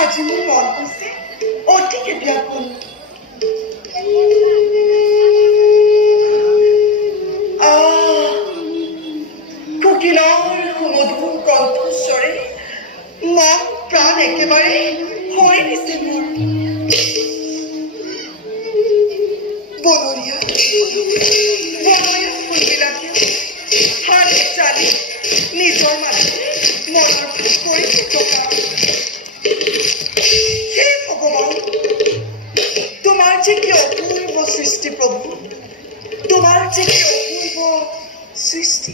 আজি মোৰ মন হৈছে অতিকে ব্যাকুল। কোকিলৰ সুমধুৰ কণ্ঠস্বৰে মন প্ৰাণ একেবাৰে হৈ দিছে মোৰ। বনৰীয়া ফুলবিলাকে হাত চালি নিজৰ মাজতে মনৰ ভাগ কৰি থকা। হে ভগৱান, তোমাৰ যে কি অপূৰ্ব সৃষ্টি প্ৰভু, তোমাৰ যে কি অপূৰ্ব সৃষ্টি।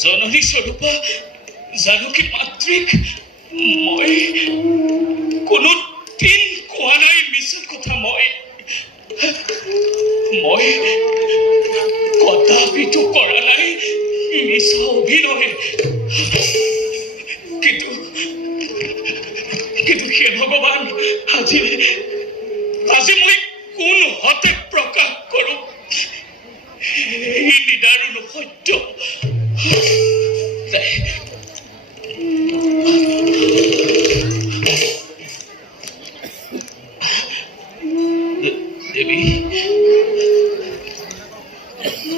জননী স্বৰূপা জানকী মাতৃক মই কোনো দিন কোৱা নাই মিছা কথা। মই কদাপিতো কৰা নাই মিছা অভিনয়। কিন্তু হে ভগৱান, আজি মই কোন হতে প্ৰকাশ কৰোঁ এই নিদাৰুণ সত্য।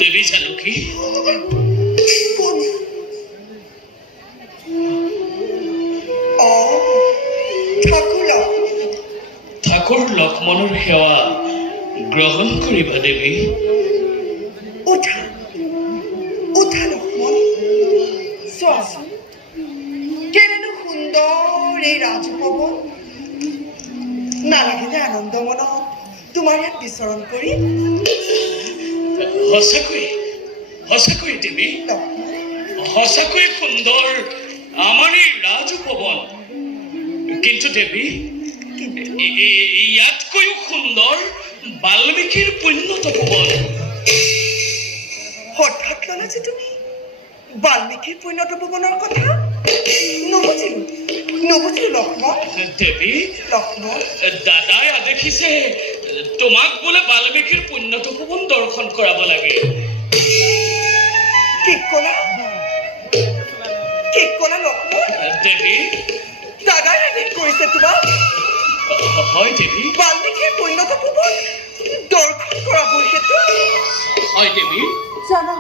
দেৱী জানকী, ঠাকুৰ লক্ষ্মণৰ সেৱা গ্ৰহণ কৰিবা দেৱী। উঠা উঠা লক্ষ্মণ, চোৱাচোন কেনেনো সুন্দৰ এই ৰাজভৱন। নালাগিলে আনন্দ মনত তোমাৰ ইয়াত বিচৰণ কৰি? সঁচাকৈ দেৱী, সঁচাকৈ সুন্দৰ আমাৰ এই ৰাজভৱন। কিন্তু দেৱী, ইয়াতকৈও সুন্দৰ বাল্মীকিৰ পুণ্য তপোবন। হঠাৎ ল'লা যে তুমি বাল্মীকিৰ পুণ্য তপোবনৰ কথা? নবুজিলো লক্ষ্মণ। দেৱী, লক্ষ্মণ, দাদাই আদেশিছে তোমাক বোলে বাল্মীকিৰ পুণ্য তপোবন দৰ্শন কৰাব লাগে। কি ক'লা লক্ষ্মণ? দেৱী, দাদাই আদেশ কৰিছে তোমাক? হয় দেৱী। বাল্মীকিৰ পুণ্য তপোবন দৰ্শন কৰাবৰ হেতু? হয় দেৱী। জানা